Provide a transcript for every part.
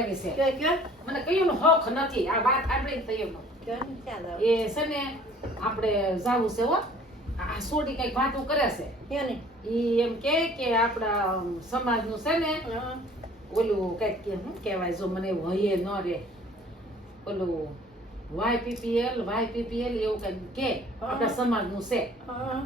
લેવી છે. મને કયું નો હક નથી આ વાત સાંભળીને થયું એ છે ને આપણે જાવું છે હો આ સોડી કઈક વાતો કરે છે ઈ એમ કે આપણા સમાજનું છે ને ઓલું કઈક કે શું કહેવાય જો મને એવું હૈયે ન રે ઓલું YPPL એવું કઈક કે આપણા સમાજનું છે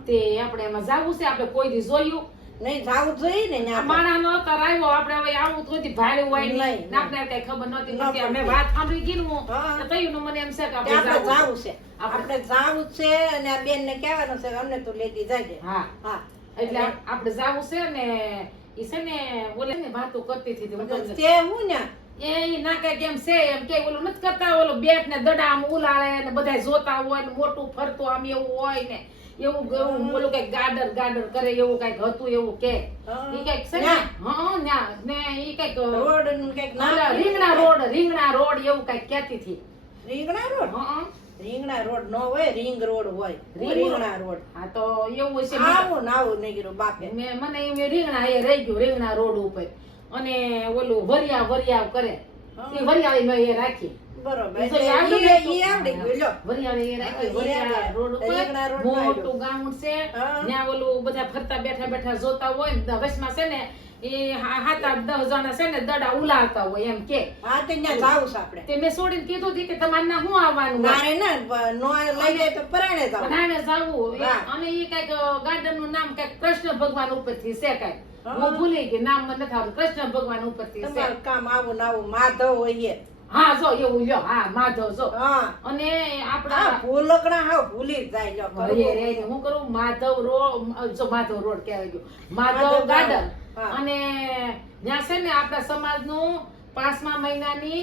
તે આપણે એમાં જાવું છે. આપણે કોઈ દી જોયું નહીં જાવું જોઈએ ને માણા નો તર આવ્યો આપણે હવે આવું તો ભાડે હોય નહીં આપણે કઈ ખબર નહોતી અમે વાત સાંભળી ગીનું તો કયું મને એમ છે કે આપણે જાવું છે આપણે જાવું છે અને આ બેન ને કહેવાનું છે અમને તો લેતી જાય. હા હા એટલે આપણે જાવું છે ને ઈ છે ને ઓલે ને વાતો કરતી હતી તે હું ને એ ના કઈ કેમ છે એમ કે ઓલું નથી કરતા ઓલો બેટ ને દડા આમ ઉલાળે ને બધા જોતા હોય ને મોટું ફરતું આમ એવું હોય ને એવું ઓલું કઈક ગાડર કરે એવું કઈક હતું એવું કે ઈ કઈક છે ને હા ને ઈ કઈક રોડ નું કઈક રીંગણા રોડ એવું કઈક કહેતી હતી. રીંગણા રોડ રીંગણા રોડ નો હોય રિંગ રોડ હોય રીંગણા રોડ. હા તો એવું છે આવું નાવું નહીં ગયું બાપે મને એ રીંગણા એ રહી ગયું રીંગણા રોડ ઉપર અને ઓલું વરિયાવ કરે એ વરિયાળી મેં એ રાખી બરોબર મોટું ગાઉન્ડ છે ત્યાં ઓલું બધા ફરતા બેઠા જોતા હોય ને વચમાં છે ને એ 7-8-10 જણા છે ને દડા ઉલાળતા હોય એમ કે તે મેં છોડીને કીધું હતું કે તમારે ના શું આવવાનું પરાણે જવું અને એ કઈક ગાર્ડન નું નામ કઈક કૃષ્ણ ભગવાન ઉપરથી છે કઈક હું ભૂલી ગઈ નામ મને નથી આવતું કૃષ્ણ ભગવાન ઉપરથી છે કામ આવું નાવું માધવ હોય. હા જો એવું લ્યો હા માધવ જો અને આપડા ભૂલકણા હાવ ભૂલી જાય લ્યો હું કરું માધવ રોડ કહેવાય ગયો માધવ ગાર્ડન અને ત્યાં છે ને આપડા સમાજનું 5મા મહિનાની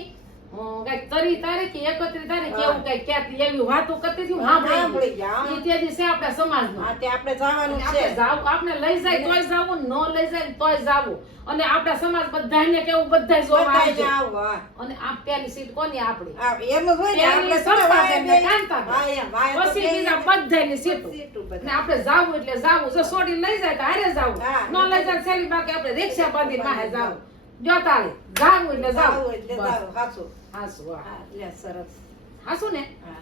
કઈક 30 તારીખ 31 તારીખ એવું કઈક ક્યાંથી એવી વાતો કરતી હતી સાંભળી ગયા તે દિવસે આપડા સમાજનું આપણે જવાનું છે આપણે લઈ જાય તોય જાવું ન લઈ જાય તોય જાવું અને આપડા સમાજ બધાને કેવું બધાય જોવા આવજો અને આ પહેલી સીટ કોની આપણી એમ હોય ને આપણે સરવાને કાંતા પછી બીજા બધાની સીટ ને આપણે જાવું એટલે જાવું જો છોડી લઈ જાય તો હારે જાવું ન લઈ જાય સેલી બાકી આપણે રિક્ષા બાંધી માહે જાવું જોતાળી જાવું એટલે જાવું હાસુ હાસુ હા સરસ હાસુ ને હા